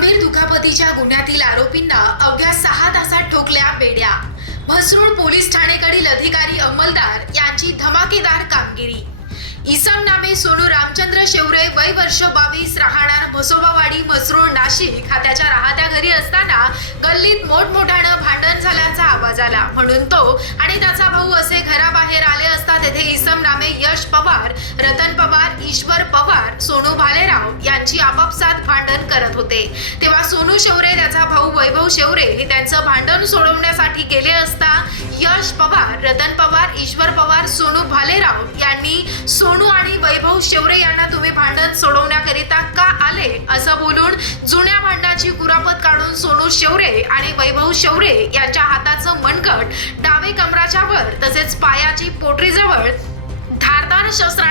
गंभीर दुखापतीच्या गुन्ह्यातील आरोपींना अवघ्या सहा तासात ठोकल्या बेड्या म्हसरूळ पोलीस ठाणेकडील अधिकारी अंमलदार यांची धमाकेदार कामगिरी. इसम नामे सोनू रामचंद्र शेवरे वय वर्ष बावीस राहणार म्हसोबावाडी मसरूळ नाशिक. हा त्याच्या राहत्या घरी असताना गल्लीत मोठमोठ्यानं भांडण झाल्याचा आवाज आला. म्हणून तो आणि त्याचा भाऊ असे घराबाहेर आले असता तेथे इसम नामे यश पवार रतन पवार ईश्वर सोनू भालेराव यांची आपापसात भांडण करत होते. तेव्हा सोनू शेवरे त्याचा भाऊ वैभव शेवरे हे त्यांचं भांडण सोडवण्यासाठी गेले असता यश पवार रतन पवार ईश्वर पवार सोनू भालेराव यांनी सोनू आणि वैभव शेवरे यांना तुम्ही भांडण सोडवण्याकरिता का आले? असं बोलून जुन्या भांडणाची कुरापत काढून सोनू शेवरे आणि वैभव शेवरे यांच्या हाताचं मनगट डावे कमराच्या वर तसेच पायाची पोटरीजवळ धारदार शस्त्रानं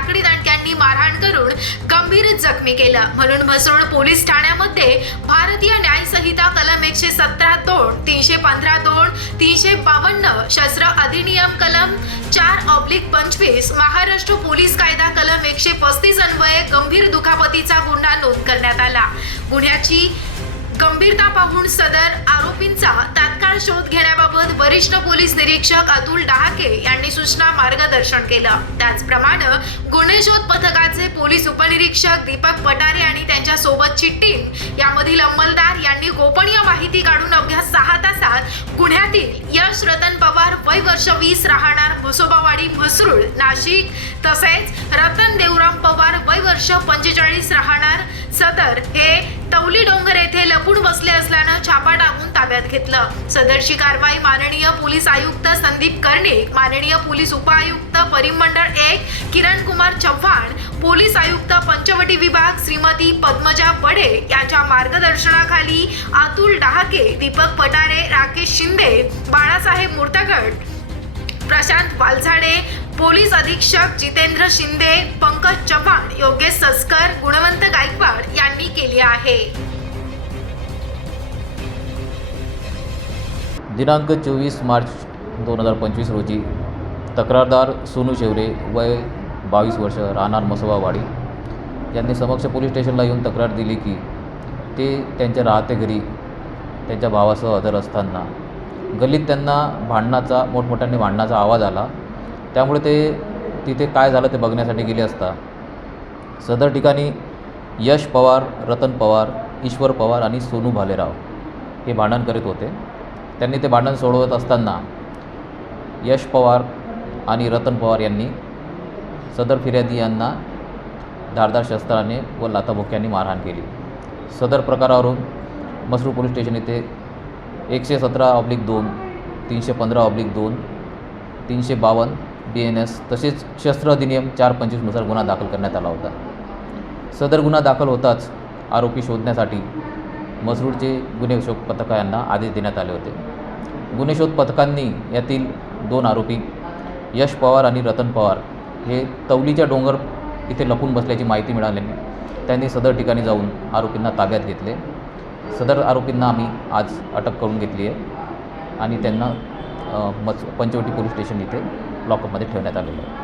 लाकडी दांडक्यांनी मारहाण करून गंभीर जखमी केलं. म्हणून म्हसरूळ पोलीस ठाण्यामध्ये भारतीय न्याय संहिता कलम एकशे सतरा दोन तीनशे पंधरा दोन तीनशे बावन्न शस्त्र अधिनियम कलम चार ऑब्लिक पंचवीस महाराष्ट्र पोलीस कायदा कलम एकशे पस्तीस अन्वये गंभीर दुखापतीचा गुन्हा नोंद करण्यात आला. गुन्ह्याची गंभीरता पाहून सदर आरोपींचा तात्काळ शोध घेण्याबाबत वरिष्ठ पोलीस निरीक्षक अतुल डहाके यांनी सूचना मार्गदर्शन केलं. त्याचप्रमाणे गुन्हे शोध पथकाचे पोलीस उपनिरीक्षक दीपक पटारे आणि त्यांच्या सोबतची टीम यामधील अंमलदार यांनी गोपनीय माहिती काढून अवघ्या सहा तासात गुन्ह्यातील यश रतन पवार वय वर्ष वीस राहणार म्हसोबावाडी म्हसरूळ नाशिक तसेच रतन देवराम पवार वय वर्ष पंचेचाळीस राहणार सदर हे तवली डोंगर येथे लपून बसले असल्यानं छापा टाकून ताब्यात घेतलं. सदरची कारवाई माननीय पोलीस आयुक्त संदीप कर्णिक माननीय पोलीस उपआयुक्त परिमंडळ एक किरण कुमार चव्हाण पोलीस आयुक्त पंचवटी विभाग श्रीमती पद्मजा बडे यांच्या मार्गदर्शनाखाली अतुल डहाके दीपक पटारे राकेश शिंदे बाळासाहेब मुर्तगड प्रशांत वालझाडे पोलीस अधीक्षक जितेंद्र शिंदे पंकज चव्हाण योगेश सस्कर गुणवंत केली आहे. दिनांक चोवीस मार्च दोन हजार पंचवीस रोजी तक्रारदार सोनू शेवरे वय बावीस वर्ष राहणार मसोबावाडी. यांनी समक्ष पोलीस स्टेशनला येऊन तक्रार दिली की ते त्यांच्या राहते घरी त्यांच्या भावासह हजर असताना. गल्लीत त्यांना भांडणाचा मोठमोठ्याने भांडणाचा आवाज आला. त्यामुळे ते तिथे काय झालं ते बघण्यासाठी गेले असता. सदर ठिकाणी यश पवार रतन पवार ईश्वर पवार आणि सोनू भालेराव हे भांडण करीत होते. त्यांनी ते भांडण सोडवत असताना यश पवार आणि रतन पवार यांनी सदर फिर्यादी यांना धारदार शस्त्राने व लाथाबुक्यांनी मारहाण केली. सदर प्रकारावरून मसरूळ पोलीस स्टेशन येथे एकशे सतरा ऑब्लिक दोन तीनशे पंधरा ऑब्लिक दोन तीनशे बावन्न बी एन एस तसेच शस्त्र अधिनियम चार पंचवीसनुसार गुन्हा दाखल करण्यात आला होता. सदर गुन्हा दाखल होताच आरोपी शोधण्यासाठी मसरूडचे गुन्हे शोध पथका यांना आदेश देण्यात आले होते. गुन्हे शोध पथकांनी यातील दोन आरोपी यश पवार आणि रतन पवार हे तवलीच्या डोंगर इथे लपून बसल्याची माहिती मिळाल्याने त्यांनी सदर ठिकाणी जाऊन आरोपींना ताब्यात घेतले. सदर आरोपींना आम्ही आज अटक करून घेतली आहे आणि त्यांना मच पंचवटी पोलीस स्टेशन इथे लॉकअपमध्ये ठेवण्यात आलेलं आहे.